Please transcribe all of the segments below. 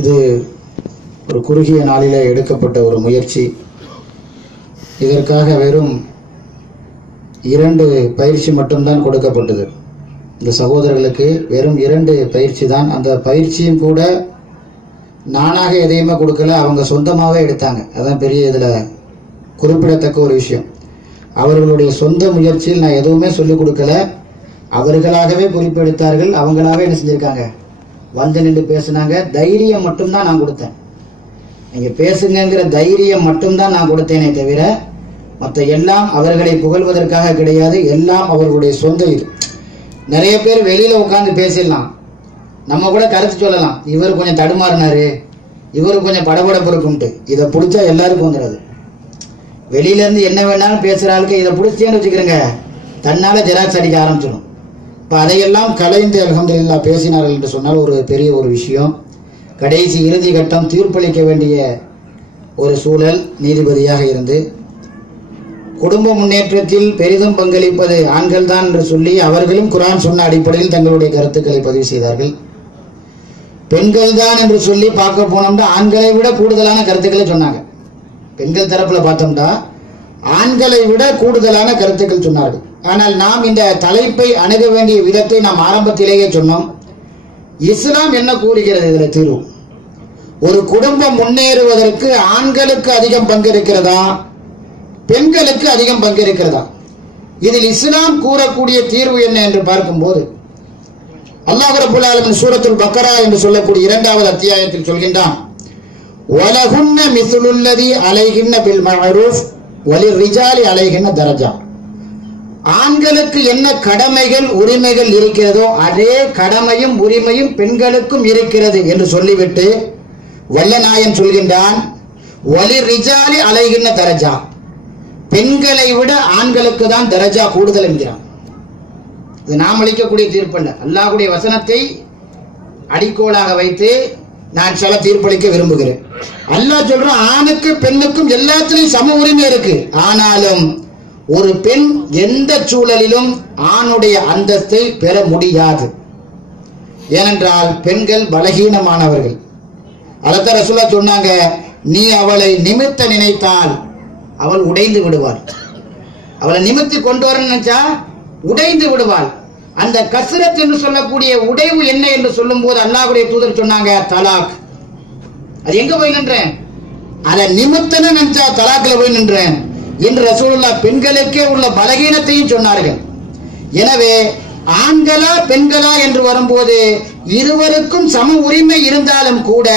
இது ஒரு குறுகிய நாளிலே எடுக்கப்பட்ட ஒரு முயற்சி. இதற்காக வெறும் 2 பயிற்சி மட்டும்தான் கொடுக்கப்பட்டது. இந்த சகோதரர்களுக்கு வெறும் 2 பயிற்சி தான். அந்த பயிற்சியும் கூட நானாக எதையுமே கொடுக்கல, அவங்க சொந்தமாகவே எடுத்தாங்க. அதான் பெரிய இதில் குறிப்பிடத்தக்க ஒரு விஷயம். அவர்களுடைய சொந்த முயற்சியில் நான் எதுவுமே சொல்லிக் கொடுக்கல, அவர்களாகவே குறிப்பெடுத்தார்கள். அவங்களாவே என்ன செஞ்சிருக்காங்க, வந்து நின்று பேசினாங்க. தைரியம் மட்டும்தான் நான் கொடுத்தேன். நீங்க பேசுங்கிற தைரியம் மட்டும்தான் நான் கொடுத்தேனே தவிர மற்ற எல்லாம் அவர்களை புகழ்வதற்காக கிடையாது. எல்லாம் அவர்களுடைய சொந்த இது. நிறைய பேர் வெளியில உட்கார்ந்து பேசிடலாம், நம்ம கூட கருத்து சொல்லலாம். இவர் கொஞ்சம் தடுமாறினாரு, இவரு கொஞ்சம் படபடப்பு இருக்கும்ட்டு. இதை பிடிச்சா எல்லாருக்கும் வந்துடாது. வெளியில இருந்து என்ன வேணாலும் பேசுற ஆளுக்கு இதை பிடிச்சேன்னு வச்சுக்கிறேங்க, தன்னால ஜெராக்ஸ் அடிக்க ஆரம்பிச்சிடும். இப்போ அதையெல்லாம் கலைந்து அல்ஹம்துலில்லாஹ் பேசினார்கள் என்று சொன்னால் ஒரு பெரிய ஒரு விஷயம். கடைசி இறுதி கட்டம் தீர்ப்பளிக்க வேண்டிய ஒரு சூழல். நீதிபதியாக இருந்து குடும்ப முன்னேற்றத்தில் பெரிதும் பங்களிப்பது ஆண்கள் தான் என்று சொல்லி அவர்களும் குர்ஆன் சொன்ன அடிப்படையில் தங்களுடைய கருத்துக்களை பதிவு செய்தார்கள். பெண்கள் தான் என்று சொல்லி பார்க்க போனோம்னா ஆண்களை விட கூடுதலான கருத்துக்களை சொன்னாங்க. பெண்கள் தரப்புல பார்த்தோம்னா ஆண்களை விட கூடுதலான கருத்துக்கள் சொன்னார்கள். ஆனால் நாம் இந்த தலைப்பை அணுக வேண்டிய விதத்தை நாம் ஆரம்பத்திலேயே சொன்னோம். இஸ்லாம் என்ன கூறுகிறது இதுல தீர்வு? ஒரு குடும்பம் முன்னேறுவதற்கு ஆண்களுக்கு அதிகம் பங்கு இருக்கிறதா, பெண்களுக்கு அதிகம் பங்கு இருக்கிறதா? இதில் இஸ்லாம் கூறக்கூடிய தீர்வு என்ன என்று பார்க்கும்போது அல்லாஹ் ரப்பல் ஆலமீன் சூரத்துல் பக்கரா என்று சொல்லக்கூடிய 2வது அத்தியாயத்தில் சொல்கின்றான், வலஹுன்ன மிஸ்லுல்லதி அலைஹின்ன பில் மஅரூஃப் வலிர்ரிஜாலி அலைஹின்ன தரஜா. ஆண்களுக்கு என்ன கடமைகள் உரிமைகள் இருக்கிறதோ அதே கடமையும் உரிமையும் பெண்களுக்கும் இருக்கிறது என்று சொல்லிவிட்டு வல்லநாயன் சொல்கின்றான், வலிர்ரிஜாலி அலைஹின்ன தரஜா. பெண்களை விட ஆண்களுக்கு தான் தரஜா கூடுதல் என்கிறான். இது நாம் அளிக்கக்கூடிய தீர்ப்பல்ல, அல்லாஹ்வுடைய வசனத்தை அடிக்கோளாக வைத்து நான் சில தீர்ப்பளிக்க விரும்புகிறேன். அல்லாஹ் சொல்றான், ஆணுக்கு பெண்ணுக்கும் எல்லாத்திலையும் சம உரிமை இருக்கு. ஆனாலும் ஒரு பெண் எந்த சூழலிலும் ஆணுடைய அந்தஸ்தை பெற முடியாது. ஏனென்றால் பெண்கள் பலகீனமானவர்கள். அதைத்தான் ரசூலுல்லாஹ் சொன்னாங்க, நீ அவளை நிமித்த நினைத்தால் அவள் உடைந்து விடுவாள். அவளை நிமித்தி கொண்டு வர நினைச்சா உடைந்து விடுவாள். அந்த கஸ்ரத் என்று சொல்லக்கூடிய உடைவு என்ன என்று சொல்லும் போது அல்லாஹ்வுடைய தூதர் சொன்னாங்க, தலாக். அது எங்க போய் நின்றேன், அதை நிமித்தன நினைச்சா தலாக்ல போய் நின்றேன் என்று ரசூலுல்லாஹ் பெண்களுக்கே உள்ள பலகீனத்தையும் சொன்னார்கள். எனவே ஆண்களா பெண்களா என்று வரும்போது இருவருக்கும் சம உரிமை இருந்தாலும் கூட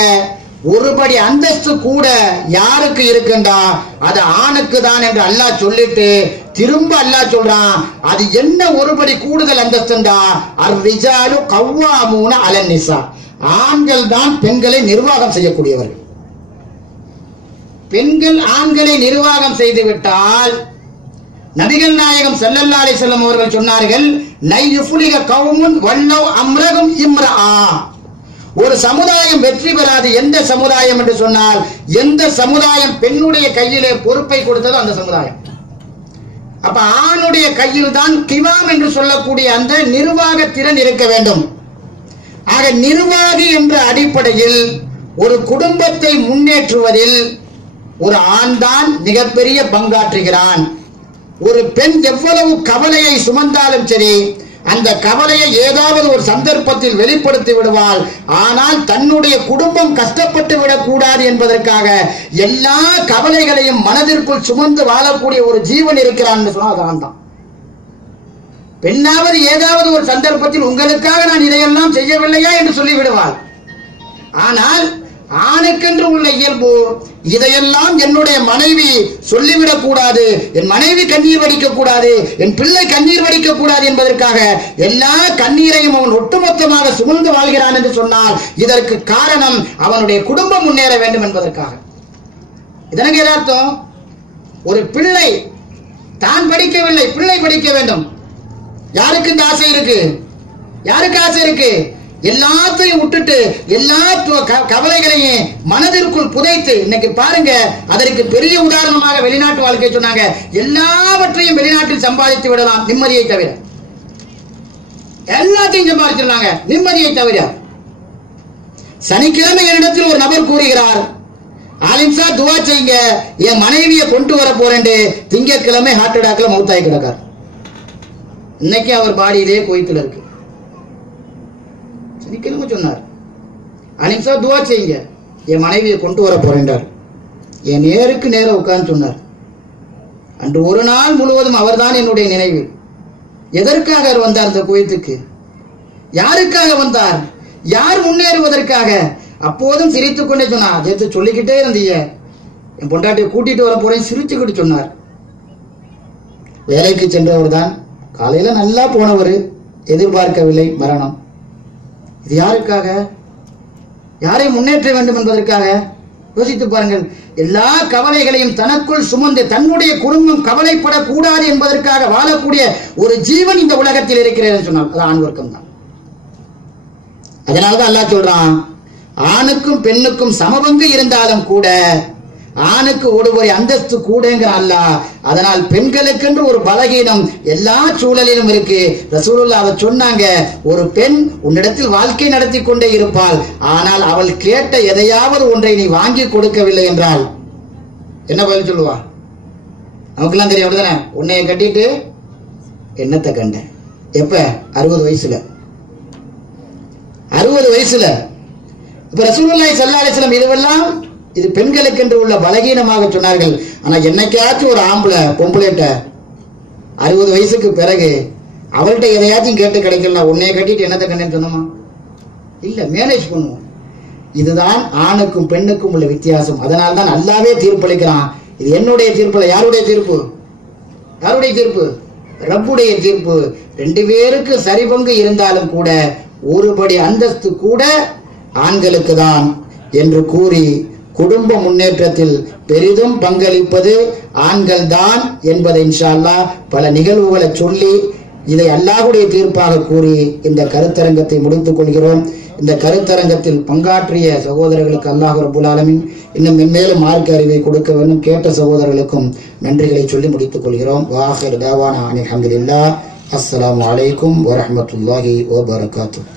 ஒருபடி அந்தஸ்து கூட யாருக்கு இருக்குண்டா அது ஆணுக்கு தான் என்று அல்லாஹ் சொல்லிட்டு திரும்ப அல்லாஹ் சொல்றான், அது என்ன ஒருபடி கூடுதல் அந்தஸ்துண்டா, அர்ரிஜாலு கவ்வாமூன அலன் நிசா. ஆண்கள் தான் பெண்களை நிர்வாகம் செய்யக்கூடியவர்கள். பெண்கள் ஆண்களை நிர்வாகம் செய்துவிட்டால் நபிகள் நாயகம் ஸல்லல்லாஹு அலைஹி வஸல்லம் அவர்கள் சொன்னார்கள், லை யுஃப்லிக கௌமுன் வல்லவ் அம்ரகும் இம்ரஆ. ஒரு சமுதாயம் வெற்றி பெறாது. எந்த சமுதாயம் என்று சொன்னால் எந்த சமுதாயம் பெண்ணுடைய கையிலே பொறுப்பை கொடுத்ததோ அந்த சமுதாயம். அப்ப ஆணுடைய கையில் தான் கிவாம் என்று சொல்லக்கூடிய அந்த நிர்வாக திறன் இருக்க வேண்டும். ஆக நிர்வாகி என்ற அடிப்படையில் ஒரு குடும்பத்தை முன்னேற்றுவதில் ஒரு ஆண் தான் மிகப்பெரிய பங்காற்றுகிறான். ஒரு பெண் எவ்வளவு கவலையை சுமந்தாலும் சரி, அந்த கவலையை ஏதாவது ஒரு சந்தர்ப்பத்தில் வெளிப்படுத்தி விடுவாள். ஆனால் தன்னுடைய குடும்பம் கஷ்டப்பட்டு விடக்கூடாது என்பதற்காக எல்லா கவலைகளையும் மனதிற்குள் சுமந்து வாழக்கூடிய ஒரு ஜீவன் இருக்கிறான் சொன்னா அதான் தான். பெண்ணாவது ஏதாவது ஒரு சந்தர்ப்பத்தில் உங்களுக்காக நான் இதையெல்லாம் செய்யவில்லையா என்று சொல்லிவிடுவாள். ஆனால் ஆணுக்கென்று உள்ள இயல்பு, இதையெல்லாம் என்னுடைய மனைவி சொல்லிவிடக் கூடாது, என் மனைவி கண்ணீர் வடிக்க கூடாது, என் பிள்ளை கண்ணீர் வடிக்க கூடாது என்பதற்காக எல்லா கண்ணீரையும் அவன் ஒட்டுமொத்தமாக சுமந்து வாழ்கிறான் என்று சொன்னால் இதற்கு காரணம் அவனுடைய குடும்பம் முன்னேற வேண்டும் என்பதற்காக. இதற்கு அர்த்தம், ஒரு பிள்ளை தான் படிக்கவில்லை, பிள்ளை படிக்க வேண்டும். யாருக்கு இந்த ஆசை இருக்கு? யாருக்கு ஆசை இருக்கு? எல்லாத்தையும் விட்டுட்டு எல்லா கவலைகளையும் மனதிற்குள் புதைத்து, இன்னைக்கு பாருங்க, அதற்கு பெரிய உதாரணமாக வெளிநாட்டு வாழ்க்கை சொன்னாங்க. எல்லாவற்றையும் வெளிநாட்டில் சம்பாதித்து விடலாம் நிம்மதியை தவிர. எல்லாத்தையும் சம்பாதிச்சிடலாங்க நிம்மதியை தவிர. சனிக்கிழமை என்னிடத்தில் ஒரு நபர் கூறுகிறார், ஆலிம்சா துவா செய்யுங்க, என் மனைவியை கொண்டு வர போறேன். திங்கட்கிழமை ஹார்ட் அட்டாக்ல மௌத்தாகி கிடக்கார். இன்னைக்கு அவர் பாடி இதே கோயத்துல இருக்கு. சனிக்கிழமை சொன்னார், ஆலிம்சா துவா செய்யுங்க, என் மனைவியை கொண்டு வர போறேன்டார். என் நேருக்கு நேரம் உட்கார்ந்து சொன்னார். அன்று ஒரு நாள் முழுவதும் அவர்தான் என்னுடைய நினைவு. எதற்காக அவர் வந்தார் இந்த கோயத்துக்கு? யாருக்காக வந்தார்? யார் முன்னேறுவதற்காக? அப்போதும் சிரித்துக் கொண்டே சொன்னார், ஜெயித்து சொல்லிக்கிட்டே இருந்தீங்க, என் பொண்டாட்டியை கூட்டிட்டு வர போறேன் சிரிச்சுக்கிட்டு சொன்னார். வேலைக்கு சென்றவர் தான், காலையில நல்லா போனவர், எதிர்பார்க்கவில்லை மரணம். இது யாருக்காக? யாரை முன்னேற்ற வேண்டும் என்பதற்காக? யோசித்து பாருங்கள். எல்லா கவலைகளையும் தனக்குள் சுமந்து தன்னுடைய குடும்பம் கவலைப்படக்கூடாது என்பதற்காக வாழக்கூடிய ஒரு ஜீவன் இந்த உலகத்தில் இருக்கிறேன் சொன்னால் அது ஆண் வர்க்கம் தான். அதனாலதான் அல்லாஹ் சொல்றான், ஆணுக்கும் பெண்ணுக்கும் சமபங்கு இருந்தாலும் கூட ஆணுக்கு ஒருவரை அந்தஸ்து கூடங்கிற அல்லாஹ். அதனால் பெண்களுக்கென்று ஒரு பலகீனம் எல்லா சூழலிலும் இருக்கு. ரசூலுல்லாஹ் அவர் சொன்னாங்க, ஒரு பெண் உன்னிடத்தில் வாழ்க்கை நடத்தி கொண்டே இருப்பாள், ஆனால் அவள் கேட்ட எதையாவது ஒன்றை நீ வாங்கி கொடுக்கவில்லை என்றால் என்ன பதில் சொல்லுவா? நமக்கெல்லாம் தெரியும் அப்படிதானே? உன்னைய கட்டிட்டு என்னத்தை கண்ட? எப்ப? 60 வயசுல. 60 வயசுல. இப்ப ரசூலுல்லாஹி ஸல்லல்லாஹு அலைஹி வஸல்லம் இதுவெல்லாம் இது பெண்களுக்கு என்று உள்ள பலகீனமாக சொன்னார்கள். ஆனா என்னைக்காச்சும் ஒரு ஆம்பளை பொம்பளைட்ட 60 வயசுக்கு பிறகு அவள்கிட்ட எதையாச்சும் கேட்டு கிடைக்கல, உன்னைய கட்டிட்டு என்னத்தை கண்டேன்னு சொன்னோமா? இல்ல, மேனேஜ் பண்ணுவோம். இதுதான் ஆணுக்கும் பெண்ணுக்கும் உள்ள வித்தியாசம். அதனால தான் அல்லாஹ்வே தீர்ப்பளிக்கிறான். இது என்னுடைய தீர்ப்பு, யாருடைய தீர்ப்பு? யாருடைய தீர்ப்பு? ரப்புடைய தீர்ப்பு. 2 பேருக்கு சரிபங்கு இருந்தாலும் கூட ஒருபடி அந்தஸ்து கூட ஆண்களுக்கு தான் என்று கூறி குடும்ப முன்னேற்றத்தில் பெரிதும் பங்களிப்பது ஆண்கள் தான் என்பதை இன்ஷா அல்லாஹ் பல நிகழ்வுகளை சொல்லி இதை அல்லாஹ்வுடைய தீர்ப்பாக கூறி இந்த கருத்தரங்கத்தை முடித்துக் கொள்கிறோம். இந்த கருத்தரங்கத்தில் பங்காற்றிய சகோதரர்களுக்கு அல்லாஹ் ரப்பல் ஆலமீன் இன்னும் மென்மேலும் மார்க்க அறிவை கொடுக்க வேண்டும். கேட்ட சகோதரர்களுக்கும் நன்றிகளை சொல்லி முடித்துக் கொள்கிறோம். வாஹிர் தாவானா அல்ஹம்துலில்லாஹ். அஸ்ஸலாமு அலைக்கும் வரஹ்மத்துல்லாஹி வபரகாத்துஹு.